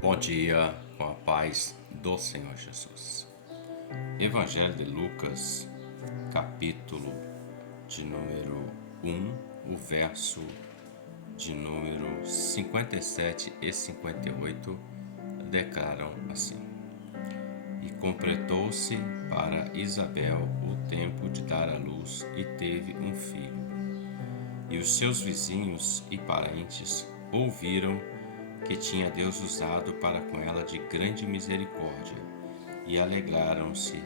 Bom dia, com a paz do Senhor Jesus. Evangelho de Lucas, capítulo de número 1, o verso de número 57 e 58 declaram assim: E completou-se para Isabel o tempo de dar à luz e teve um filho. E os seus vizinhos e parentes ouviram que tinha Deus usado para com ela de grande misericórdia, e alegraram-se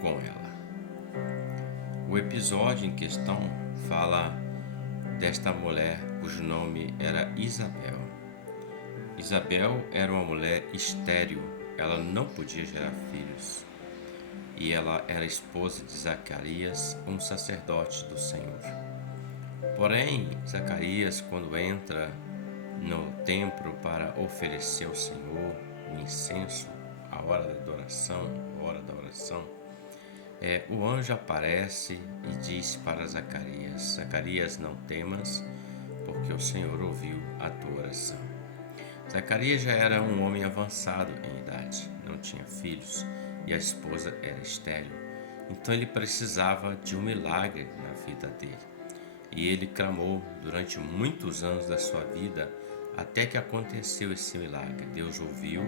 com ela. O episódio em questão fala desta mulher cujo nome era Isabel. Isabel era uma mulher estéril, ela não podia gerar filhos, e ela era esposa de Zacarias, um sacerdote do Senhor. Porém, Zacarias, quando entra no templo para oferecer ao Senhor o incenso, a hora da adoração, o anjo aparece e diz para Zacarias: Zacarias, não temas, porque o Senhor ouviu a tua oração. Zacarias já era um homem avançado em idade, não tinha filhos e a esposa era estéril, então ele precisava de um milagre na vida dele. E ele clamou durante muitos anos da sua vida até que aconteceu esse milagre. Deus ouviu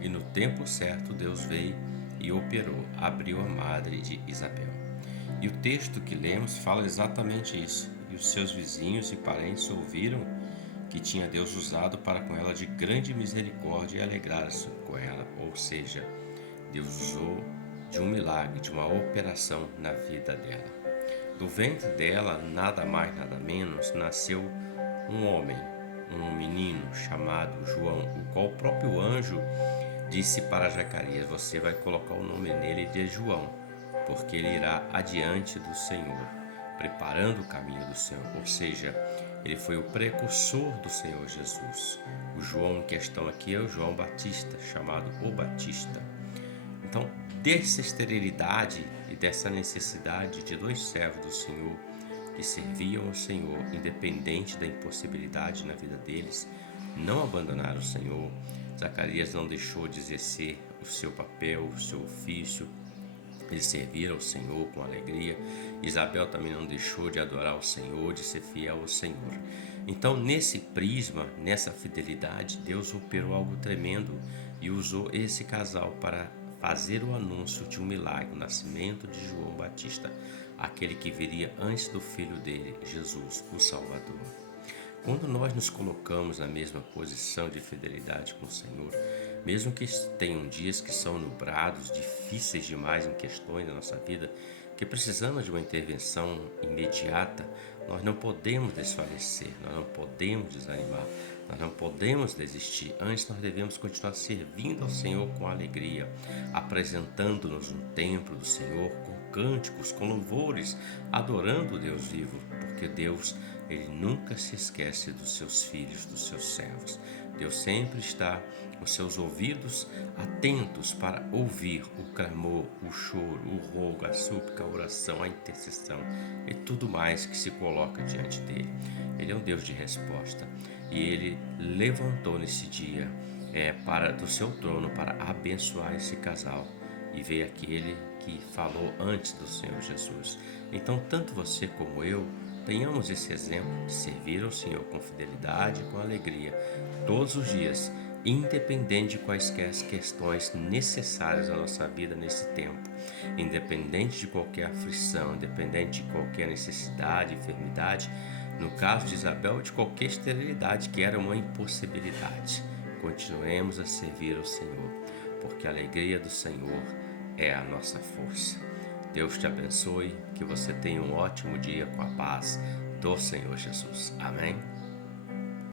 e no tempo certo Deus veio e operou, abriu a madre de Isabel. E o texto que lemos fala exatamente isso. E os seus vizinhos e parentes ouviram que tinha Deus usado para com ela de grande misericórdia e alegraram-se com ela. Ou seja, Deus usou de um milagre, de uma operação na vida dela. Do ventre dela, nada mais, nada menos, nasceu um homem, um menino chamado João, o qual o próprio anjo disse para Zacarias: você vai colocar o nome nele de João, porque ele irá adiante do Senhor, preparando o caminho do Senhor. Ou seja, ele foi o precursor do Senhor Jesus. O João em questão aqui é o João Batista, chamado o Batista. Então, dessa esterilidade e dessa necessidade de dois servos do Senhor que serviam ao Senhor, independente da impossibilidade na vida deles, não abandonaram o Senhor. Zacarias não deixou de exercer o seu papel, o seu ofício. Eles serviram ao Senhor com alegria. Isabel também não deixou de adorar o Senhor, de ser fiel ao Senhor. Então, nesse prisma, nessa fidelidade, Deus operou algo tremendo e usou esse casal para fazer o anúncio de um milagre, o nascimento de João Batista, aquele que viria antes do filho dele, Jesus, o Salvador. Quando nós nos colocamos na mesma posição de fidelidade com o Senhor, mesmo que tenham dias que são nubrados, difíceis demais em questões da nossa vida, que precisamos de uma intervenção imediata, nós não podemos desfalecer, nós não podemos desanimar, nós não podemos desistir. Antes nós devemos continuar servindo ao Senhor com alegria, apresentando-nos no templo do Senhor com cânticos, com louvores, adorando o Deus vivo, porque Deus, Ele nunca se esquece dos seus filhos, dos seus servos. Deus sempre está com seus ouvidos atentos para ouvir o clamor, o choro, o rogo, a súplica, a oração, a intercessão e tudo mais que se coloca diante dele. Ele é um Deus de resposta e ele levantou nesse dia do seu trono para abençoar esse casal. E veio aquele que falou antes do Senhor Jesus. Então, tanto você como eu, tenhamos esse exemplo de servir ao Senhor com fidelidade e com alegria todos os dias, independente de quaisquer questões necessárias na nossa vida nesse tempo, independente de qualquer aflição, independente de qualquer necessidade, enfermidade, no caso de Isabel, de qualquer esterilidade, que era uma impossibilidade. Continuemos a servir ao Senhor, porque a alegria do Senhor é a nossa força. Deus te abençoe, que você tenha um ótimo dia com a paz do Senhor Jesus. Amém?